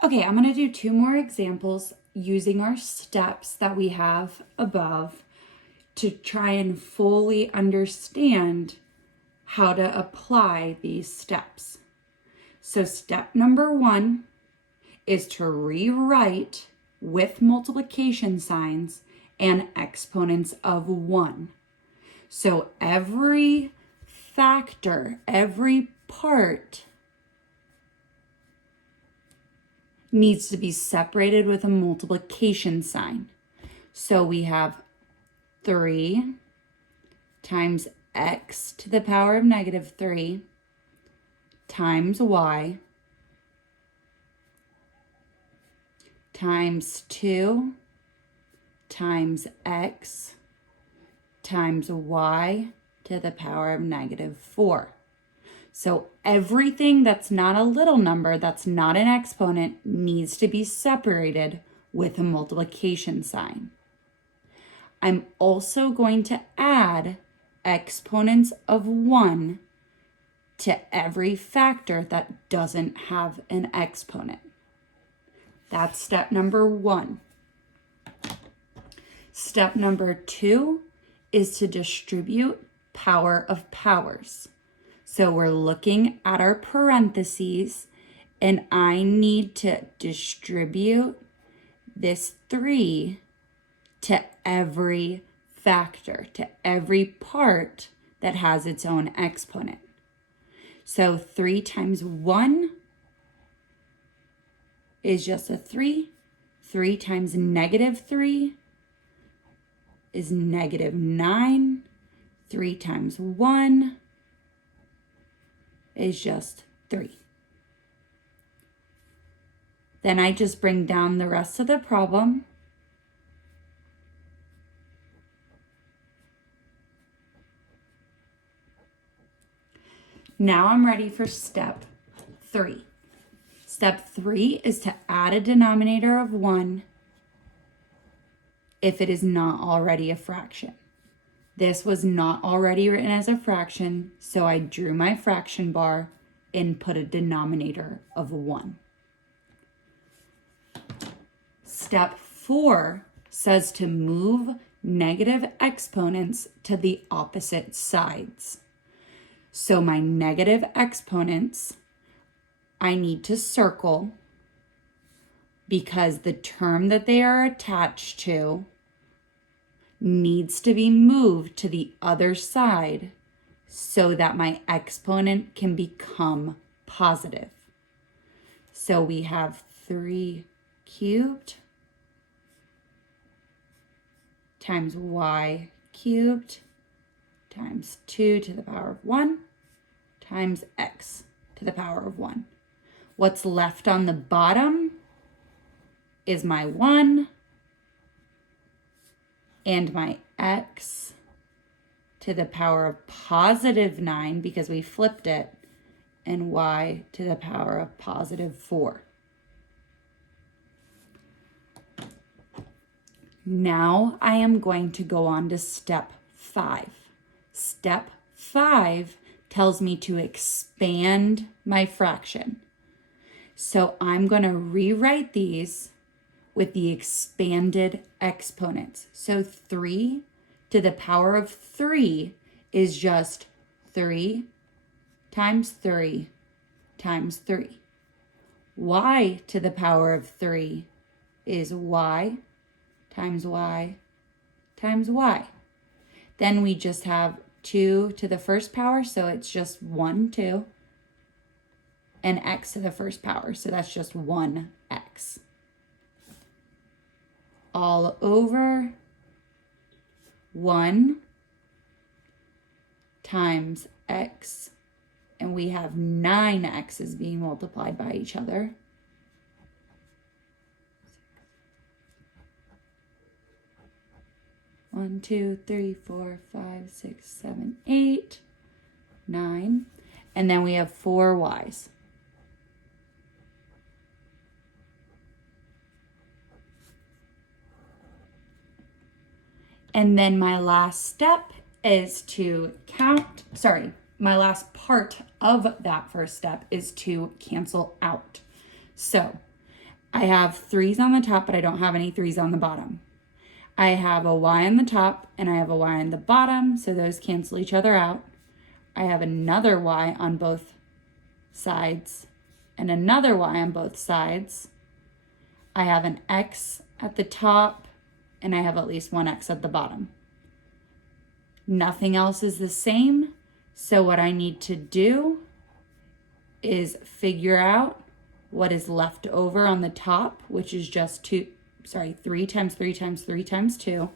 Okay, I'm going to do 2 more examples using our steps that we have above to try and fully understand how to apply these steps. So step number 1 is to rewrite with multiplication signs and exponents of 1. So every factor, every part needs to be separated with a multiplication sign. So we have 3 times x to the power of negative 3 times y times 2 times x times y to the power of negative 4. So everything that's not a little number, that's not an exponent, needs to be separated with a multiplication sign. I'm also going to add exponents of 1 to every factor that doesn't have an exponent. That's step number 1. Step number 2 is to distribute power of powers. So we're looking at our parentheses, and I need to distribute this 3 to every factor, to every part that has its own exponent. So 3 times 1 is just a 3. 3 times negative 3 is negative 9. 3 times 1 is just 3. Then I just bring down the rest of the problem. Now I'm ready for step 3. Step 3 is to add a denominator of 1 if it is not already a fraction. This was not already written as a fraction, so I drew my fraction bar and put a denominator of 1. Step 4 says to move negative exponents to the opposite sides. So my negative exponents, I need to circle because the term that they are attached to needs to be moved to the other side so that my exponent can become positive. So we have 3 cubed times y cubed times 2 to the power of 1 times x to the power of 1. What's left on the bottom is my 1 and my x to the power of positive 9 because we flipped it, and y to the power of positive 4. Now I am going to go on to step 5. Step 5 tells me to expand my fraction. So I'm going to rewrite these with the expanded exponents. So 3 to the power of 3 is just 3 times 3 times 3. Y to the power of 3 is y times y times y. Then we just have 2 to the first power, so it's just 1, 2, and x to the first power, so that's just 1x. All over 1 times x, and we have 9 x's being multiplied by each other. 1, 2, 3, 4, 5, 6, 7, 8, 9. And then we have 4 y's. And then my last step is to my last part of that first step is to cancel out. So I have 3's on the top, but I don't have any 3's on the bottom. I have a y on the top and I have a y on the bottom, so those cancel each other out. I have another y on both sides and another y on both sides. I have an x at the top and I have at least one x at the bottom. Nothing else is the same, so what I need to do is figure out what is left over on the top, which is just 3 times 3 times 3 times 2.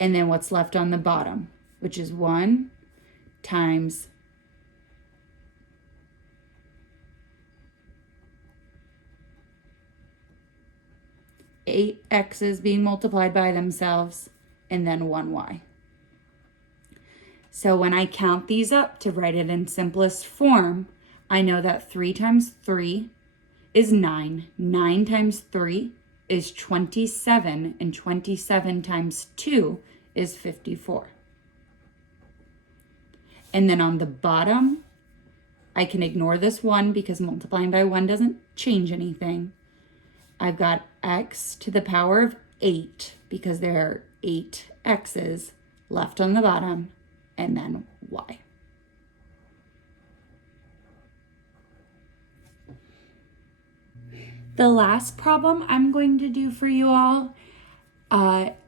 And then what's left on the bottom, which is 1 times 8 x's being multiplied by themselves, and then 1 y. So when I count these up to write it in simplest form, I know that 3 times 3 is 9. 9 times 3 is 27, and 27 times 2 is 54. And then on the bottom, I can ignore this 1 because multiplying by 1 doesn't change anything. I've got x to the power of 8 because there are 8 x's left on the bottom, and then y. The last problem I'm going to do for you all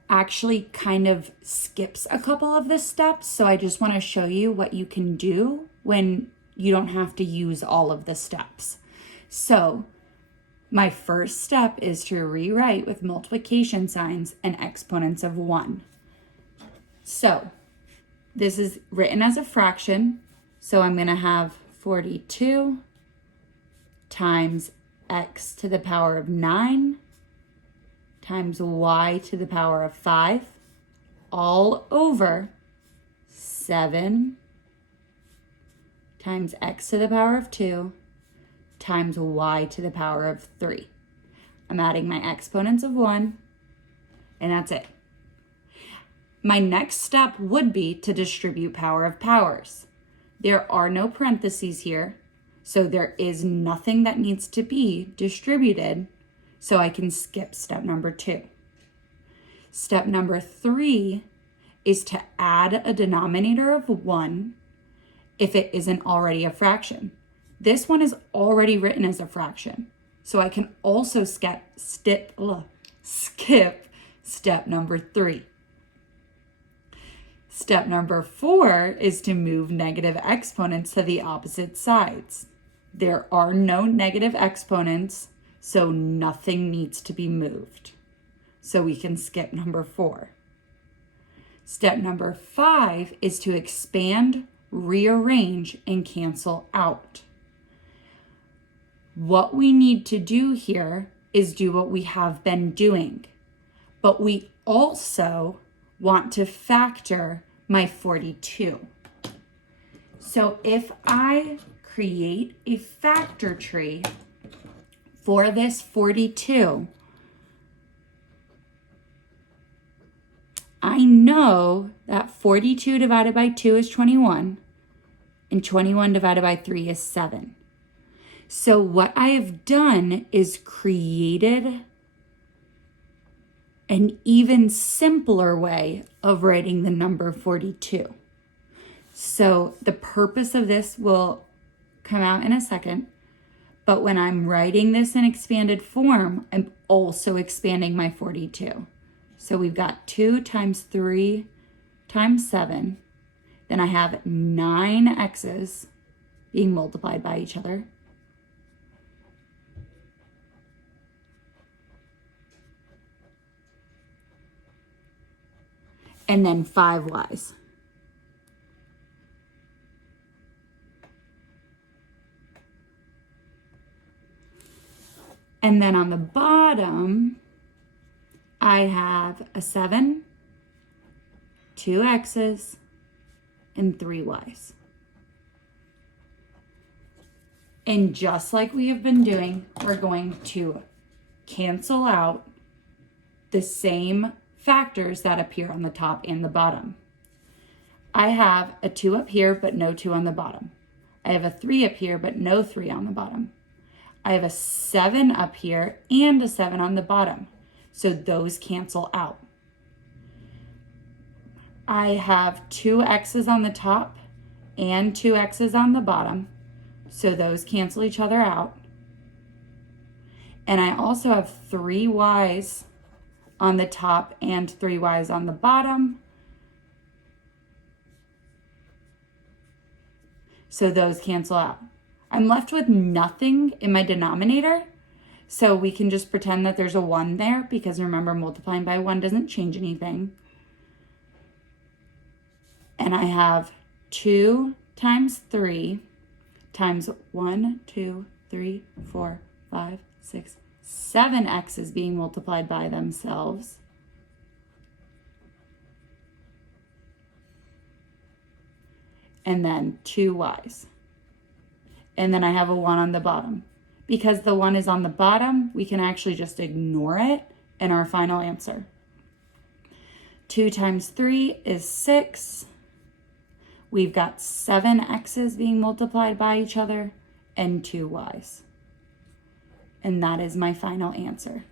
actually kind of skips a couple of the steps, so I just want to show you what you can do when you don't have to use all of the steps. So my first step is to rewrite with multiplication signs and exponents of 1. So this is written as a fraction, so I'm going to have 42 times x to the power of 9 times y to the power of 5 all over 7 times x to the power of 2 times y to the power of 3. I'm adding my exponents of 1, and that's it. My next step would be to distribute power of powers. There are no parentheses here, so there is nothing that needs to be distributed, so I can skip step number 2. Step number 3 is to add a denominator of 1 if it isn't already a fraction. This one is already written as a fraction, so I can also skip step number 3. Step number 4 is to move negative exponents to the opposite sides. There are no negative exponents, so nothing needs to be moved. So we can skip number 4. Step number 5 is to expand, rearrange, and cancel out. What we need to do here is do what we have been doing, but we also want to factor my 42. So if I create a factor tree for this 42, I know that 42 divided by 2 is 21, and 21 divided by 3 is 7. So what I have done is created an even simpler way of writing the number 42. So the purpose of this will come out in a second, but when I'm writing this in expanded form, I'm also expanding my 42. So we've got 2 times 3 times 7. Then I have 9 x's being multiplied by each other. And then 5 y's. And then on the bottom, I have a 7, 2 x's, and 3 y's. And just like we have been doing, we're going to cancel out the same factors that appear on the top and the bottom. I have a 2 up here, but no 2 on the bottom. I have a 3 up here, but no 3 on the bottom. I have a 7 up here and a 7 on the bottom. So those cancel out. I have 2 x's on the top and 2 x's on the bottom. So those cancel each other out. And I also have 3 y's on the top and 3 y's on the bottom. So those cancel out. I'm left with nothing in my denominator. So we can just pretend that there's a 1 there, because remember, multiplying by 1 doesn't change anything. And I have 2 times 3 times 1, 2, 3, 4, 5, 6, 7 x's being multiplied by themselves. And then 2 y's. And then I have a 1 on the bottom. Because the 1 is on the bottom, we can actually just ignore it in our final answer. 2 times 3 is 6. We've got 7 x's being multiplied by each other and 2 y's. And that is my final answer.